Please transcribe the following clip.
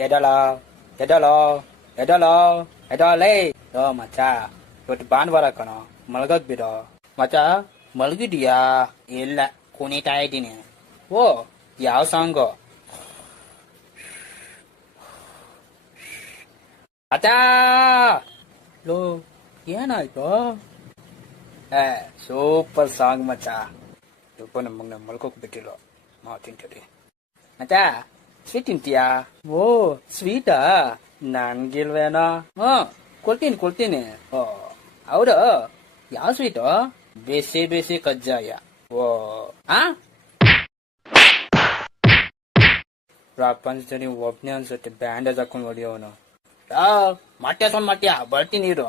ಎದಳೋ ಎದಳೋ ಎದಳೋ ಎದಳೇ low ಮಚ್ಚ ಇವತ್ತು ಭಾನುವಾರ ಕಣೋ ಮಲ್ಗಕ್ ಬಿಡೋ ಮಚ್ಚ ಮಲ್ಗಿದೀಯಾ ಇಲ್ಲ ಕುಣಿತಾ ಇದ್ದೀನಿ ಓ ಯಾವ ಸಾಂಗು ಮಚ್ಚ ಲೋ ಏನಾಯ್ತು ಏ ಸೂಪರ್ ಸಾಂಗ್ ಮಚ್ಚ ಸ್ವಲ್ಪ ನಮ್ಮನ್ನ ಮಲ್ಕೋಕ್ ಬಿಟ್ಟಿಲ್ಲ ತಿಂತೀರಿ ಮಚ್ಚ ಸ್ವೀಟ್ ತಿಂತೀಯಾ ಓ ಸ್ವೀಟಾ ನನ್ಗಿಲ್ವೇನೋ ಕೊಡ್ತೀನಿ ಓ ಹೌದು ಯಾವ ಸ್ವೀಟು ಬೇಸಿ ಬೇಸಿ ಕಜ್ಜಾಯ ಓ ಪ್ರಪಂಚದಲ್ಲಿ ಒಬ್ನೇ ಅನ್ಸುತ್ತೆ ಬ್ಯಾಂಡೇಜ್ ಹಾಕೊಂಡು ಹೊಡಿಯೋನು ಮಾಡ್ತೀಯ ಬರ್ತೀನಿ ಇರು